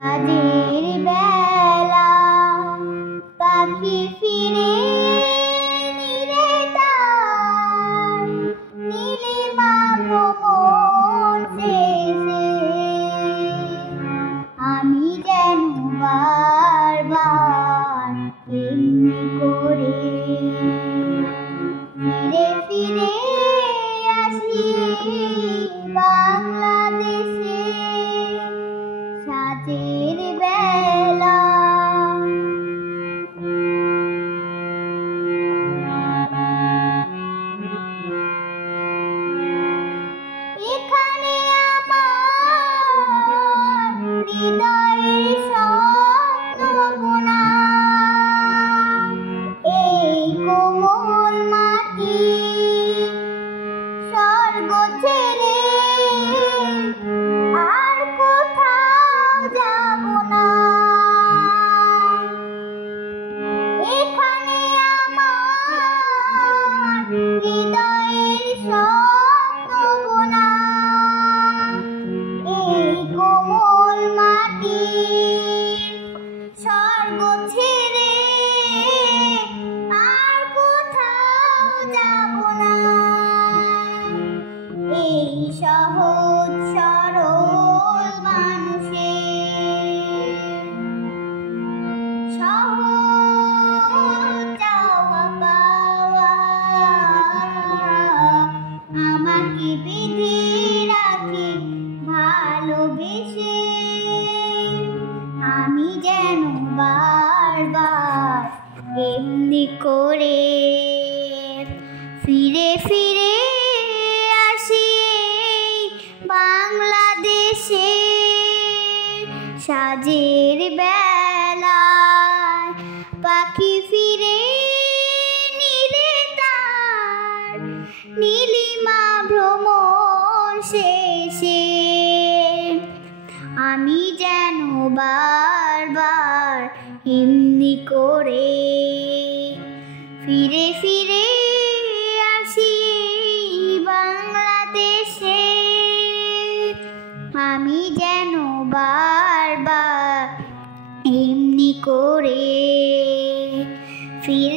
কাজের বেলা পাখি ফিরে নিরে তার নীলিমা ভ্রমণ শেষে আমি যেন বারবার এমনি করে ফিরে ফিরে আসি বাংলাদেশে সাজের বেলা। এখানে আমার হৃদয়ের স্বপ্নগুনা এই কোমল মাটি স্বর্গ ছেড়ে আর কোথাও যাব না। এখানে আমার হৃদয়ের স্বপ্নগুনা এই কোমল মাটি স্বর্গ ছেড়ে আর কোথাও যাব না। এই সহজ সরল মানুষের সহজ চাওয়া পাওয়া আমাকে বেঁধে রাখে ভালোবেসে আমি যেন বারবার এমনি করে ফিরে ফিরে আসি বাংলাদেশে সাজের বেলায় পাখি ফিরে নিরে তার নীলিমা ভ্রমণ শেষে আমি যেন বারবার এমনি করে ফিরে ফিরে আসি বাংলাদেশে আমি যেন বারবার এমনি করে ফিরে